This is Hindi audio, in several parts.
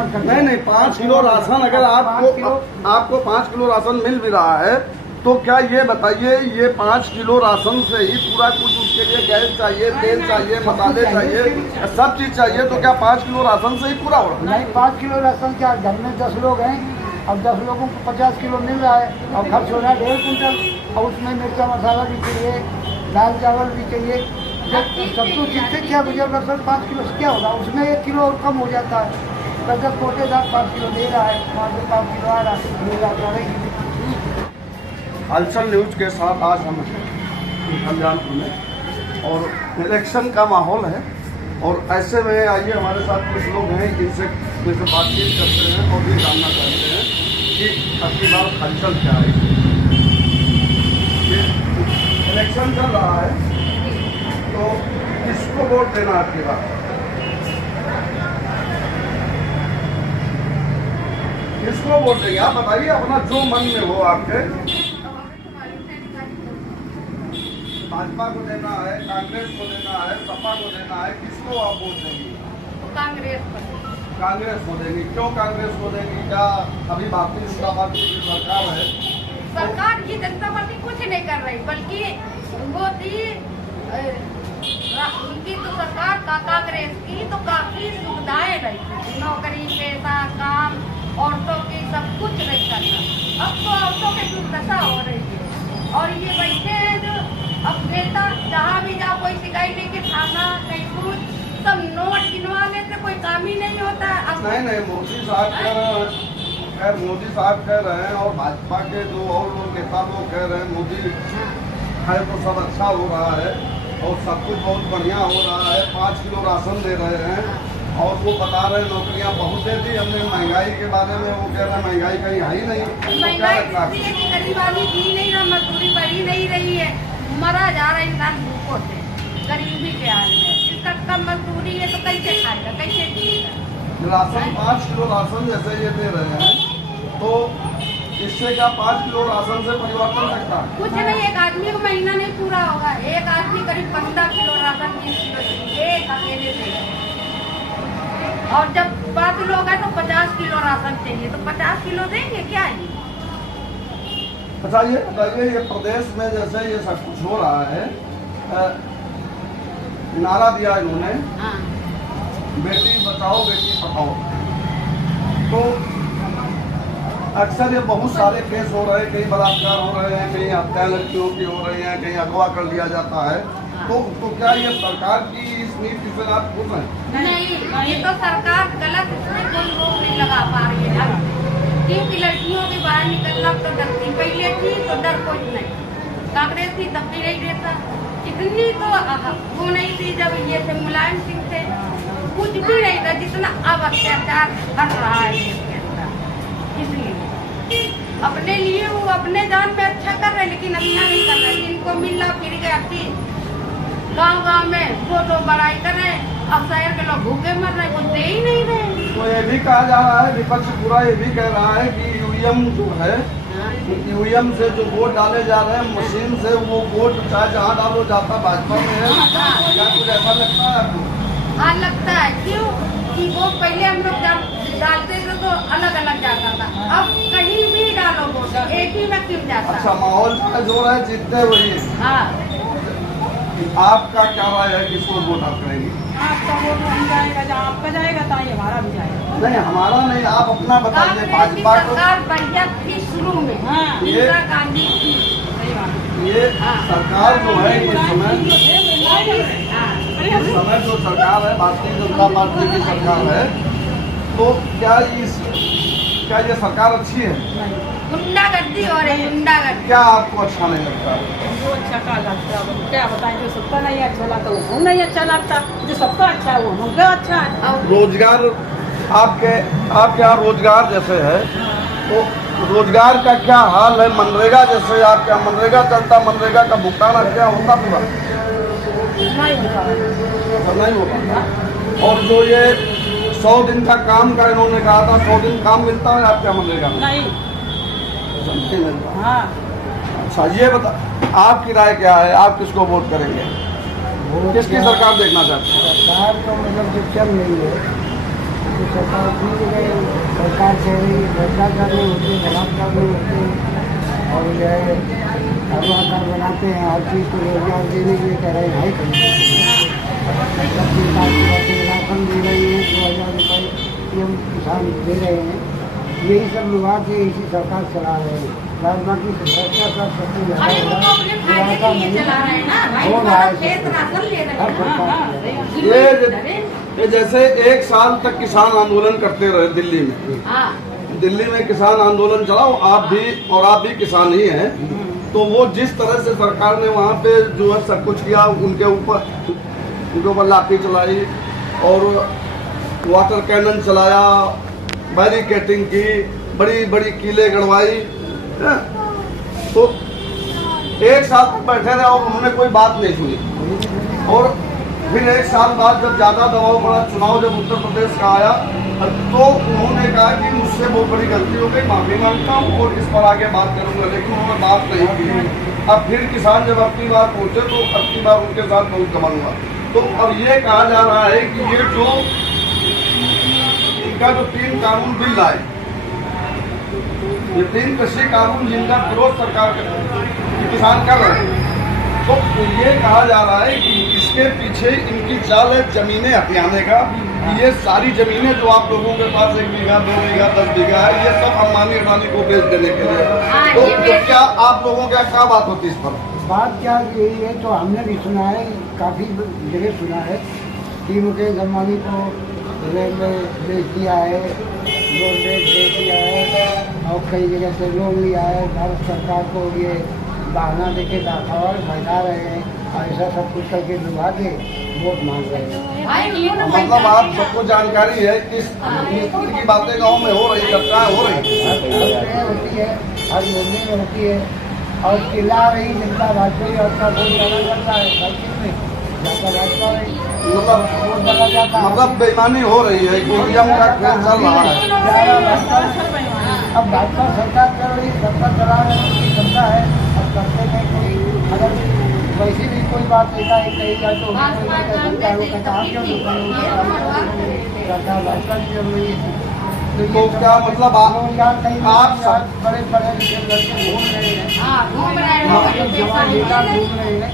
नहीं 5 किलो राशन अगर आपको 5 किलो राशन मिल भी रहा है तो क्या ये बताइए ये 5 किलो राशन से ही पूरा कुछ उसके लिए गैस चाहिए, तेल चाहिए, मसाले चाहिए, सब चीज चाहिए, तो क्या 5 किलो राशन से ही पूरा हो रहा है? नहीं 5 किलो राशन क्या, घर में 10 लोग हैं, अब 10 लोगों को 50 किलो मिल रहा है और खर्च हो रहा है 1.5 कुंटल, और उसमें मिर्चा मसाला भी चाहिए, दाल चावल भी चाहिए, जब सब कुछ जिससे क्या गुजर बसर 5 किलो से क्या होगा, उसमें 1 किलो और कम हो जाता है। तो कोटेदार 5 किलो दे रहा है, वहाँ से 5 किलो आ रहा है। हलचल न्यूज के साथ आज हम कल्याणपुर में और इलेक्शन का माहौल है और ऐसे में आइए हमारे साथ कुछ लोग हैं जिनसे बातचीत करते हैं और भी जानना चाहते हैं कि अगली बार हलचल क्या है। इलेक्शन चल रहा है तो किसको वोट देना आपकी बात? किसको वोट देंगे आप बताइए, अपना जो मन में हो आपके। भाजपा को देना है, कांग्रेस को देना है, सपा को देना है, किसको आप वोट देंगी? कांग्रेस को। कांग्रेस को देंगी। क्यों कांग्रेस को देंगी? क्या अभी भारतीय जनता पार्टी की सरकार है? सरकार की जनता पार्टी कुछ नहीं कर रही, बल्कि मोदी उनकी तो सरकार का कांग्रेस की तो काफी सुविधाएं रही, नौकरी, पैसा, काम, औरतों की सब कुछ नहीं करना। अब तो औरतों की दुर्दशा हो रही है और ये बैठे हैं जो अब नेता जहाँ भी जाओ कोई शिकायत नहीं कि थाना कहीं कुछ सब नोट गिनवा लेते, कोई काम ही नहीं होता है। अब नहीं मोदी साहब कह रहे हैं, खैर मोदी साहब कह रहे हैं और भाजपा के जो और लोग नेता लोग कह रहे हैं मोदी है तो सब अच्छा हो रहा है और सब कुछ बहुत बढ़िया हो रहा है, 5 किलो राशन दे रहे हैं और वो बता रहे हैं नौकरियां बहुत दे दी हमने। महंगाई के बारे में वो कह रहे हैं महंगाई कहीं है ही नहीं, तो क्या लगता है? गरीबानी दी नहीं रहा, मजदूरी बढ़ी नहीं रही है, मरा जा रहा है इंसान भूखों से गरीबी के हाल में। इसका कम मजदूरी है तो कैसे खाएगा, कैसे जिएगा? राशन 5 किलो राशन जैसे ये दे रहे हैं तो इससे क्या 5 किलो राशन से परिवार चल सकता है? कुछ नहीं, एक आदमी को महीना नहीं पूरा होगा, एक आदमी करीब 15 किलो राशन 20 किलो एक अकेले से, और जब 5 लोग हैं तो 50 किलो राशन चाहिए, तो 50 किलो देंगे क्या है? अच्छा ये बताइए ये प्रदेश में जैसे ये सब कुछ हो रहा है, नारा दिया इन्होंने हाँ। बेटी बचाओ बेटी पढ़ाओ, तो अक्सर ये बहुत सारे केस हो रहे हैं, कहीं बलात्कार हो रहे हैं, कहीं हत्या लड़कियों की हो रही है, कहीं अगवा कर लिया जाता है, तो क्या ये सरकार की इस नीति से आप खुश हैं? नहीं, ये तो सरकार गलत, इसमें कोई रोक नहीं लगा पा रही है, क्योंकि लड़कियों के बाहर निकलना तो डरती, पहले थी तो डर कुछ नहीं, कांग्रेस थी तब भी नहीं देता, इतनी तो वो नहीं थी जब ये थे मुलायम सिंह थे, कुछ भी नहीं था जितना अब अत्याचार कर रहा है इसके अंदर। इसलिए अपने लिए वो अपने जान पे अच्छा कर रहे, लेकिन अच्छा नहीं कर रहे, इनको मिल रहा फिर गया थी गांव में दो बड़ाई कर रहे, अब शहर के लोग भूखे मर रहे, कुछ दे ही नहीं रहे। तो ये भी कहा जा रहा है, विपक्ष पूरा ये भी कह रहा है कि ईवीएम जो है, ईवीएम से जो वोट डाले जा रहे हैं मशीन से, वो वोट चाहे जहाँ डालो जाता भाजपा में है, क्या कुछ ऐसा लगता है आपको? हाँ लगता है, क्यों कि वो पहले हम लोग जब डालते थे तो अलग अलग जाता था, अब कहीं भी डालो वोट एक ही में क्यों जाता। अच्छा माहौल जो है जीतते वही। हाँ। आपका क्या राय है, किसको वोट आप करेंगे? आपका वोट नहीं जाएगा, जहाँ आपका जाएगा ताई हमारा भी जाएगा। नहीं हमारा नहीं, आप अपना बताइए। भाजपा को सरकार बढ़िया थी शुरू में, इंदिरा गांधी की, ये सरकार जो है इस समय जो सरकार है भारतीय जनता पार्टी की सरकार है, तो क्या ये सरकार अच्छी है? गुंडागर्दी हो रही, गुंडागर्दी। क्या आपको अच्छा नहीं लगता? वो अच्छा क्या लगता है, क्या बताएं, जो सबका नहीं अच्छा लगता वो नहीं अच्छा लगता, जो सबका अच्छा है वो हमका अच्छा है। रोजगार आपके यहाँ रोजगार जैसे है तो रोजगार का क्या हाल है? मनरेगा जैसे आपके यहाँ मनरेगा चलता, मनरेगा का भुगतान आपके यहाँ होता पूरा? नहीं होगा। और जो ये 100 दिन का काम का इन्होंने कहा था, 100 दिन काम मिलता है आपके यहाँ मनरेगा में? नहीं मिलता। हाँ। अच्छा ये बता, आपकी राय क्या है, आप किसको वोट करेंगे? किसकी सरकार देखना चाहते हैं? सरकार तो मतलब जो चल रही है, सरकार सरकार कह रही है भ्रष्टाचार नहीं होते, बलात्कार नहीं होते और जो है अगवाकार बनाते हैं, हर चीज़ को रोजगार देने के लिए कह रहे हैं, राशन दे रही है, 2000 रुपये पीएम किसान दे रहे हैं। यही सब विभाग से इसी सरकार चला रहे हैं। बाकी भ्रष्टाचार सबसे अरे वो तो अपने फायदे के लिए चला रहे हैं ना भाई, हमारा खेत राशन ले रहे हैं। ये जैसे 1 साल तक किसान आंदोलन करते रहे दिल्ली में। हाँ, दिल्ली में किसान आंदोलन चला, आप भी किसान ही हैं। तो वो जिस तरह से सरकार ने वहाँ पे जो है सब कुछ किया, उनके ऊपर लाठी चलाई और वाटर कैनन चलाया, बैरिकेटिंग की, बड़ी बड़ी कीलें गड़वाई, तो 1 साल तक बैठे रहे और उन्होंने कोई बात नहीं सुनी। और फिर 1 साल बाद जब ज्यादा दबाव पड़ा, चुनाव जब उत्तर प्रदेश का आया, तो उन्होंने कहा कि मुझसे बहुत बड़ी गलती हो गई, माफी मांगता हूँ और इस पर आगे बात करूंगा, लेकिन उन्होंने बात नहीं की। अब फिर किसान जब अपनी बार पहुंचे तो अपनी बार उनके साथ बहुत कमल हुआ। तो अब ये कहा जा रहा है कि ये जो इनका जो 3 कानून बिल लाए, ये 3 कृषि कानून जिनका विरोध सरकार किसान कर रहे हैं, तो ये कहा जा रहा है कि इसके पीछे इनकी चाल है जमीनें हथियाने का। ये सारी जमीनें जो आप लोगों के पास 1 बीघा 2 बीघा 10 बीघा है, ये सब अंबानी अडानी को बेच देने के लिए। तो क्या आप लोगों का क्या बात होती है इस पर? बात क्या यही है, तो हमने भी सुना है, काफ़ी जगह सुना है कि मुकेश अंबानी को रेलवे बेच दिया है, रोडवेज बेच दिया है और कई जगह से लोन लिया है। भारत सरकार को ये बहाना देके दाखिल बैठा रहे हैं, ऐसा सब कुछ करके डुबा के वोट मांग रहे हैं। मतलब आप सबको जानकारी है कि की बातें गाँव में हो रही, चर्चाएं हो रही होती है, हर मोहल्ले में होती है और चिल्ला रही जनता भाजपा और का वोट डाला जाता है, हर चीज में जाता भाजपा रही, वोट डाला जाता है। मतलब बेईमानी हो रही है, ईवीएम का खेल चल रहा है। अब भाजपा सरकार कर रही, सरकार चला रही, जनता है, अब करते में कोई अगर वैसे भी कोई बात एकाएक कही जाए तो सरकार भाजपा की चल रही है। तो क्या मतलब आप बड़े बड़े लड़के घूम रहे हैं, घूम रहे हैं, जवान नेता घूम रहे हैं,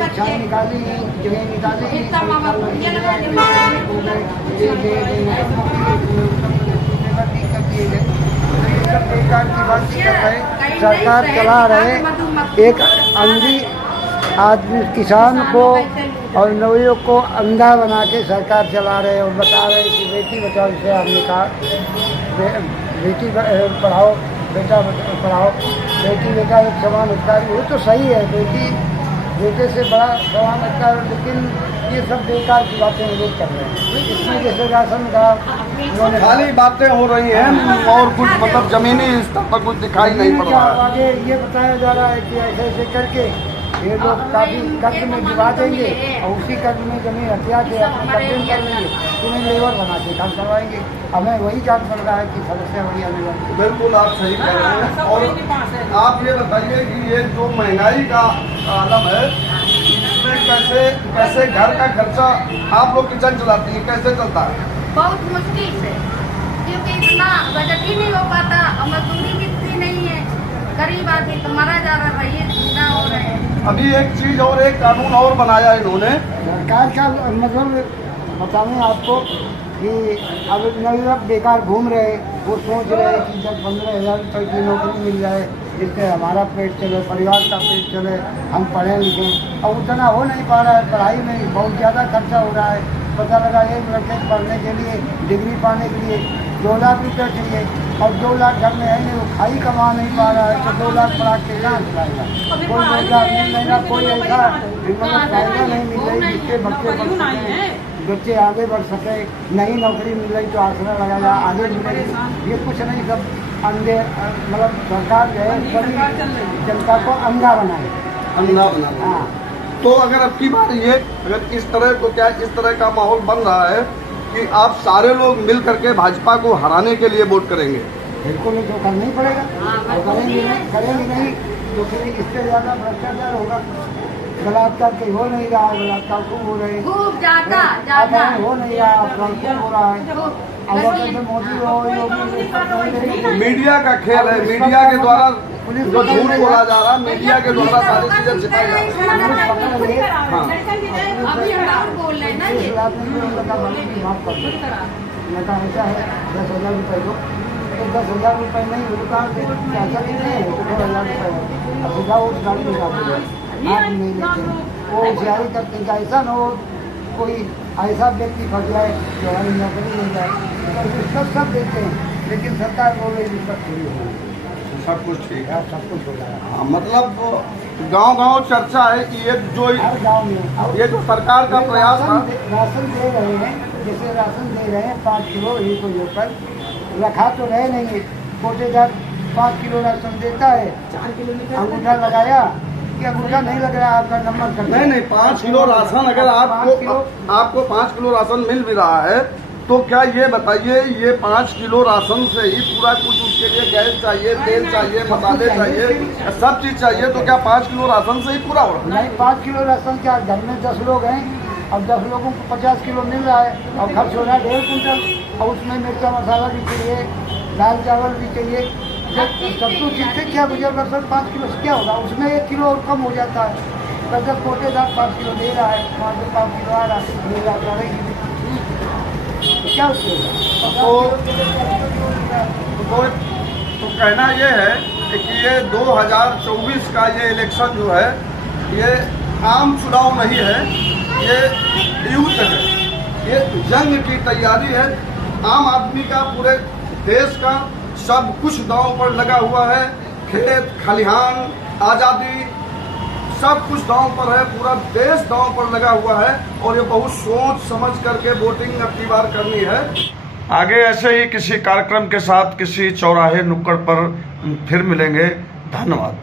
बच्चे निकाली जगह निकाली सरकार चला रहे एक अंधी आदमी किसान को और नवयुवक को अंधा बना के सरकार चला रहे और बता रहे कि बेटी बचाओ, इसे हमने कहा बेटी पढ़ाओ, बेटा पढ़ाओ, बेटी बेटा एक समान अधिकार, वो तो सही है, बेटी बेटे से बड़ा समान अधिकार, लेकिन ये सब बेकार की बातें लोग कर रहे हैं। इसमें जैसे राशन का उन्होंने खाली बातें हो रही हैं और कुछ मतलब जमीनी स्तर पर कुछ दिखाई नहीं पड़ रहा है। आगे ये बताया जा रहा है कि ऐसे ऐसे करके ये लोग काफी कर्ज में डुबा देंगे और उसी कर्ज में जमीन हथिया के अपने कब्जे कर लेंगे, उन्हें लेबर बना के काम करवाएंगे। हमें वही काम चल रहा है कि समस्या बड़ी आने वाली। बिल्कुल आप सही कह रहे हैं। और आप ये बताइए कि ये जो महंगाई का आलम है, इसमें कैसे घर का खर्चा आप लोग किचन चलाती है, कैसे चलता है? बहुत मुश्किल से, क्योंकि इतना बजट ही नहीं हो पाता और मजदूरी भी इतनी नहीं है, गरीब आदमी तो मारा जा रहा है, ये जिंदा हो रहे हैं। अभी एक चीज और, एक कानून और बनाया इन्होंने सरकार का मतलब बताऊँ आपको कि अब नवयुवक बेकार घूम रहे, वो सोच रहे हैं कि जब 15,000 रुपये की नौकरी मिल जाए, जिससे हमारा पेट चले, परिवार का पेट चले, हम पढ़े लिखें, और उतना हो नहीं पा रहा है। पढ़ाई में बहुत ज़्यादा खर्चा हो रहा है। पता लगा एक लड़के पढ़ने के लिए, डिग्री पाने के लिए 2 लाख रुपये चाहिए और 2 लाख घर में है नहीं, वो खाई कमा नहीं पा रहा है, तो 2 लाख पढ़ा के कहाँ चलाएगा? कोई रोजगार मिल नहीं, कोई ऐसा फायदा नहीं मिल रही जिससे बच्चे आगे बढ़ सके, नई नौकरी मिल रही तो आसरा लगाया, आगे मिलेगी, ये कुछ नहीं, सब अंधे मतलब सरकार जो है सभी जनता को अंधा बनाए, अंधा बना। हाँ। तो अगर अब की बार ये अगर इस तरह तो क्या इस तरह का माहौल बन रहा है कि आप सारे लोग मिल करके भाजपा को हराने के लिए वोट करेंगे? बिल्कुल नहीं, तो करना ही पड़ेगा, और करेंगे नहीं तो फिर इससे ज़्यादा भ्रष्टाचार होगा। बलात्कार कहीं हो नहीं रहा है, बलात्कार खूब हो रहे हैं, खूब ज्यादा ज्यादा अपहरण हो नहीं रहा, अपहरण खूब हो रहा है। अब अगर से मोदी हो योगी मीडिया का खेल है, मीडिया के द्वारा जो झूठ बोला जा रहा है, मीडिया के द्वारा सारी चीजें छिपाई जा रही हैं। हाँ। अभी हम और बोल रहे हैं ना ये माफ कर दो, मैं कहा ऐसा है 10,000 रुपये दो, तो 10,000 रुपये नहीं हो दुकान से पैसा कितने हैं, तो 2,000 रुपये है। अब सीधा उस गाड़ी में जाते हैं, आप नहीं लेते, वो होशियारी करते हैं कि ऐसा न हो कोई ऐसा व्यक्ति फंस जाए जो हमारी नौकरी मिल जाए, तो उसका सब देते हैं, लेकिन सरकार बोल रही सब फ्री हो, सब कुछ ठीक है। सब कुछ हो जाएगा हाँ, मतलब गांव-गांव चर्चा है कि ये जो हर गाँव में। ये जो सरकार का प्रयास था, राशन दे रहे हैं, जैसे राशन दे रहे हैं 5 किलो एक को ऊपर रखा तो रहे नहीं है, कोटेदार 5 किलो राशन देता है, 4 किलोमीटर अंगूठा लगाया कि अंगूठा नहीं लग रहा, आपका नंबर कर नहीं 5 किलो राशन अगर आपको 5 किलो राशन मिल भी रहा है, तो क्या ये बताइए ये 5 किलो राशन से ही पूरा कुछ उसके लिए गैस चाहिए, तेल चाहिए, मसाले चाहिए, सब चीज चाहिए, तो क्या 5 किलो राशन से ही पूरा हो रहा है? नहीं 5 किलो राशन क्या, घर में 10 लोग हैं, अब 10 लोगों को 50 किलो मिल रहा है और खर्च हो रहा है 1.5 कुंटल, और उसमें मिर्चा मसाला भी चाहिए, दाल चावल भी चाहिए, सब कुछ ठीक से क्या गुजर बसर 5 किलो से क्या होगा, उसमें 1 किलो और कम हो जाता है, तो जब कोटेदार 5 किलो दे रहा है, वहाँ से 5 किलो आ रहा है, ले जाता है, क्या उससे तो कहना ये है कि ये 2024 का ये इलेक्शन जो है ये आम चुनाव नहीं है, ये युद्ध है, ये जंग की तैयारी है। आम आदमी का पूरे देश का सब कुछ दांव पर लगा हुआ है, खेत खलिहान आज़ादी सब कुछ दांव पर है, पूरा देश दांव पर लगा हुआ है और ये बहुत सोच समझ करके वोटिंग अब की बार करनी है। आगे ऐसे ही किसी कार्यक्रम के साथ किसी चौराहे नुक्कड़ पर फिर मिलेंगे। धन्यवाद।